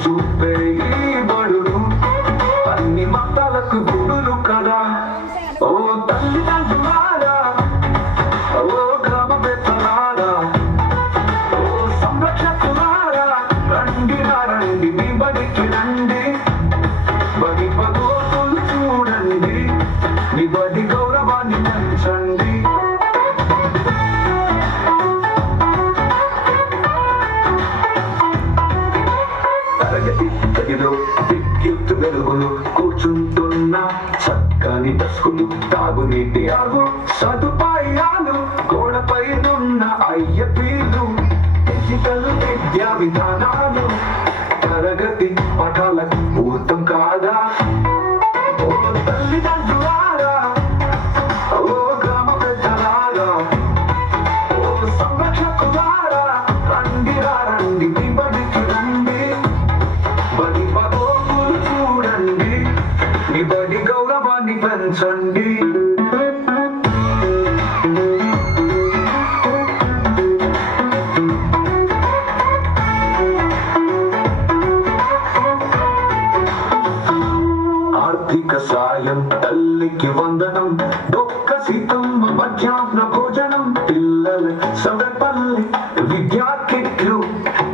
చూపే ఈ బడులు అన్ని మతాలకు గుడులు కదా. ఓ తల్లిదండ్రులారా, ఓ గ్రామ పెద్దలారా, ఓ సంరక్షకులారా, రండి రండి మీ బడికి రండి. బడి పగోతులు చూడండి, మీ బడి గౌరవాన్ని పెంచండి. తరగతి గదిలో విద్యుత్ వెలుగులు, కూర్చుంటున్న చక్కని డస్కులు, తాగునీటి ఆగు సదుపాయాలు, గోడపై ఉన్న అయ్యపీలు, డిజిటల్ విద్యా విధానాలు, తరగతి పటాలకు పూర్తం కాదా. ఓ తల్లిదండ్రులారా, ఓ గ్రామ పెద్దలారా, ఓ సంరక్షకులారా, రండి రండి మీ బడికి రండి. బడి పగోతులు చూడండి, మీ బడి గౌరవాన్ని పెంచండి. ఆర్థిక సాయం, తల్లికి వందనం, డొక్క సీతమ్మ మధ్యాహ్న భోజనం, పిల్లల సవపల్లి విద్యా కిట్లు,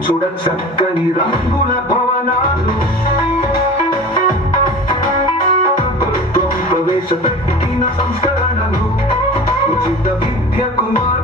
చూడ చక్కని రంగుల భవనాలు, ప్రభుత్వం ప్రవేశపెట్టిన సంస్కరణలు, ఉచిత విద్య కుమార్